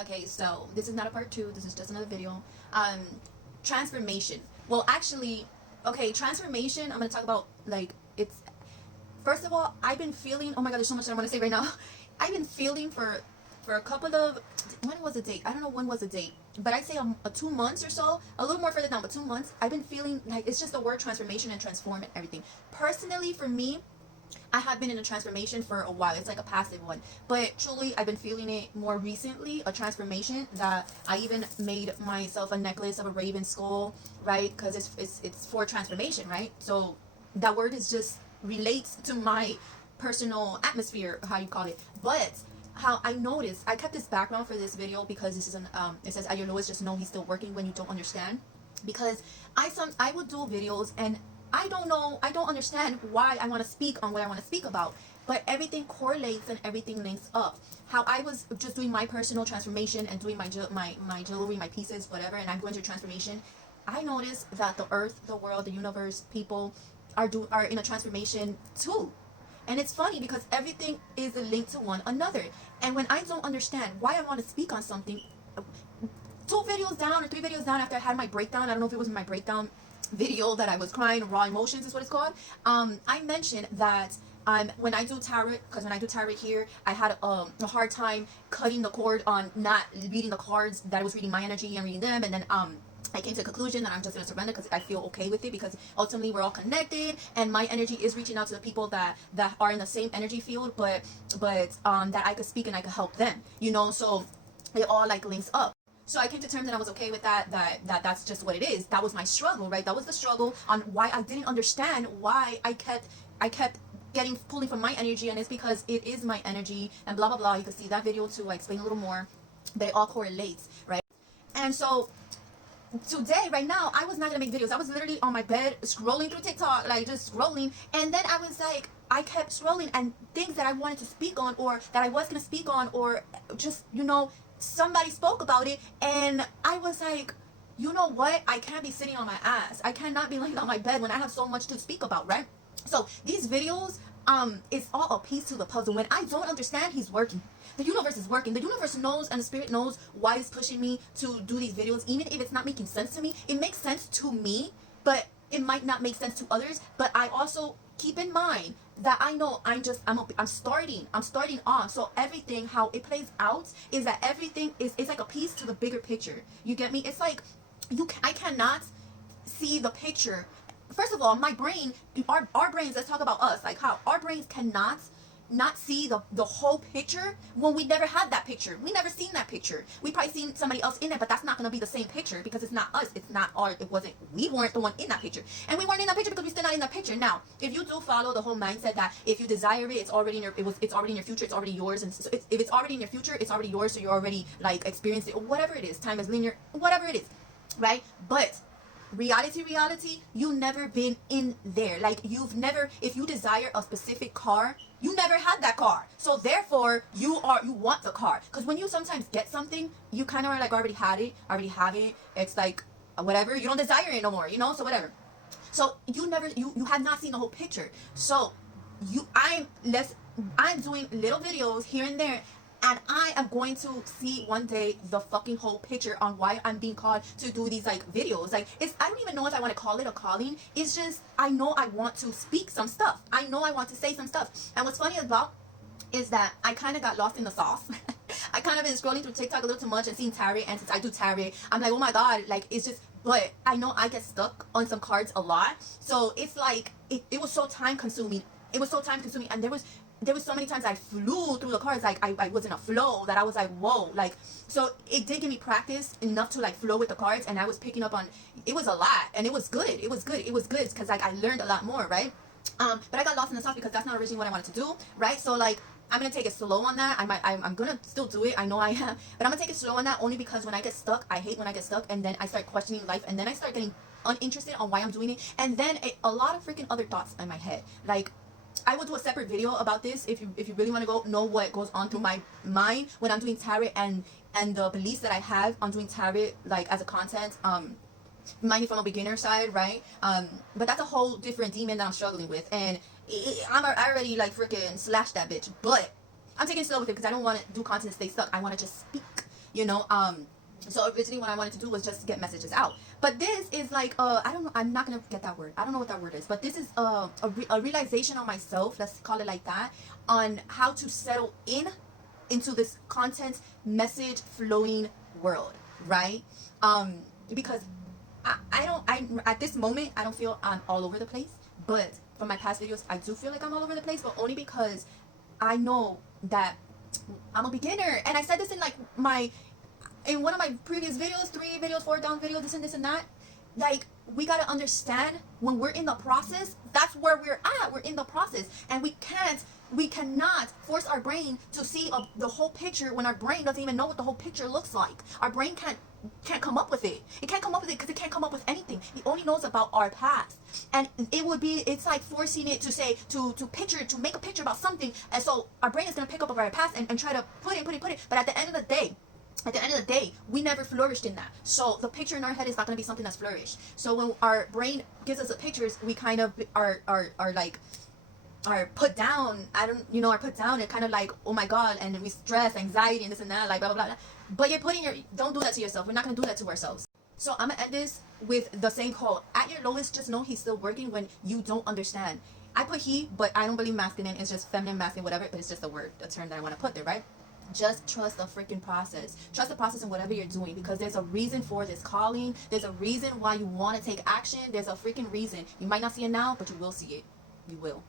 Okay, so this is not a part two. This is just another video. Um, Transformation. Well, actually, okay, transformation. I'm gonna talk about like it's. First of all, I've been feeling. Oh my God, there's so much that I want to say right now. I've been feeling for a couple of. When was the date? I don't know when was the date, but I'd say a 2 months or so, a little more further down, but 2 months. I've been feeling like it's just the word transformation and transform and everything. Personally, for me, I have been in a transformation for a while. It's like a passive one. But truly, I've been feeling it more recently, a transformation that I even made myself a necklace of a raven skull, right? Because it's for transformation, right? So that word is just relates to my personal atmosphere, how you call it. But how I noticed, I kept this background for this video because this is an, it says, at your lowest, just know he's still working when you don't understand. Because I would do videos and I don't know, I don't understand why I want to speak on what I want to speak about, but everything correlates and everything links up. How I was just doing my personal transformation and doing my jewelry, my pieces, whatever, and I'm going through transformation. I noticed that the earth, the world, the universe, people are in a transformation too. And it's funny because everything is linked to one another. And when I don't understand why I want to speak on something, 2 videos down or 3 videos down after I had my breakdown, I don't know if it was my breakdown video that I was crying, raw emotions is what it's called. I mentioned that when I do tarot, because when I do tarot here, I had a hard time cutting the cord on not reading the cards, that I was reading my energy and reading them, and then I came to the conclusion that I'm just going to surrender because I feel okay with it, because ultimately we're all connected and my energy is reaching out to the people that are in the same energy field, but that I could speak and I could help them, you know, so it all like links up. So I came to terms and I was okay with that's just what it is. That was my struggle, right? That was the struggle on why I didn't understand why I kept getting pulling from my energy, and it's because it is my energy and blah blah blah. You can see that video too. I explain a little more, but it all correlates, right? And so today, right now, I was not gonna make videos. I was literally on my bed scrolling through TikTok, like just scrolling, and then I was like, I kept scrolling, and things that I wanted to speak on or that I was gonna speak on, or just, you know, somebody spoke about it, and I was like, you know what, I can't be sitting on my ass. I cannot be laying on my bed when I have so much to speak about, right? So these videos, it's all a piece to the puzzle. When I don't understand, he's working. The universe is working. The universe knows and the spirit knows why it's pushing me to do these videos. Even if it's not making sense to me, it makes sense to me, but it might not make sense to others. But I also keep in mind that I know I'm starting off. So everything, how it plays out is that everything is like a piece to the bigger picture. You get me? It's like I cannot see the picture. First of all, my brain, our brains, let's talk about us, like how our brains cannot not see the whole picture when we never had that picture. We never seen that picture. We probably seen somebody else in it, but that's not going to be the same picture because it's not us. It's not our, it wasn't, we weren't the one in that picture. And we weren't in that picture because we're still not in that picture. Now, if you do follow the whole mindset that if you desire it, it's already in your, it's already in your future, it's already yours. And so if it's already in your future, it's already yours. So you're already like experienced it, or whatever it is. Time is linear, whatever it is, right? But reality, you never been in there. Like you've never, if you desire a specific car, you never had that car, so therefore you want the car. Because when you sometimes get something, you kind of are like, already had it, already have it, it's like whatever, you don't desire it no more, you know, so whatever. So you never, you have not seen the whole picture. So I'm doing little videos here and there, and I am going to see one day the fucking whole picture on why I'm being called to do these like videos. Like I don't even know if I want to call it a calling. It's just, I know I want to speak some stuff. I know I want to say some stuff. And what's funny about is that I kind of got lost in the sauce. I kind of been scrolling through TikTok a little too much and seeing tarot, and since I do tarot, I'm like, oh my God, like it's just, but I know I get stuck on some cards a lot. So it's like, it was so time consuming. It was so time consuming, and there was so many times I flew through the cards, like I was in a flow that I was like, whoa, like, so it did give me practice enough to like flow with the cards, and I was picking up on, it was a lot, and it was good because like I learned a lot more, right? But I got lost in the sauce because that's not originally what I wanted to do, right? So like I'm gonna take it slow on that. I'm gonna still do it, I know I am, but I'm gonna take it slow on that, only because when I get stuck, I hate when I get stuck, and then I start questioning life, and then I start getting uninterested on why I'm doing it, and then a lot of freaking other thoughts in my head. Like I will do a separate video about this if you really want to go know what goes on through my mind when I'm doing tarot, and the beliefs that I have on doing tarot, like as a content, mind from a beginner side, right? But that's a whole different demon that I'm struggling with, and I already like freaking slashed that bitch, but I'm taking it slow with it because I don't want to do content and stay stuck. I want to just speak you know. So originally what I wanted to do was just get messages out, but this is like I don't know, I'm not gonna get that word, I don't know what that word is, but this is a realization on myself, let's call it like that, on how to settle into this content message flowing world, right? Because I at this moment I don't feel I'm all over the place, but from my past videos I do feel like I'm all over the place, but only because I know that I'm a beginner. And I said this in like in one of my previous videos, 3 videos, 4 down videos, this and that. Like, we gotta understand when we're in the process, that's where we're at. We're in the process, and we cannot force our brain to see the whole picture when our brain doesn't even know what the whole picture looks like. Our brain can't come up with it. It can't come up with it because it can't come up with anything. It only knows about our past, and it's like forcing it to say to make a picture about something, and so our brain is gonna pick up about our past and try to put it. But at the end of the day, we never flourished in that. So the picture in our head is not going to be something that's flourished. So when our brain gives us the pictures, we kind of are put down. Are put down and kind of like, oh my God, and we stress, anxiety, and this and that, like blah blah blah. But you're don't do that to yourself. We're not going to do that to ourselves. So I'm gonna end this with the same quote: at your lowest, just know he's still working when you don't understand. I put he, but I don't believe masculine. It's just feminine, masculine, whatever. But it's just a term that I want to put there, right? Just trust the freaking process. Trust the process in whatever you're doing, because there's a reason for this calling. There's a reason why you want to take action. There's a freaking reason. You might not see it now, but you will see it. You will.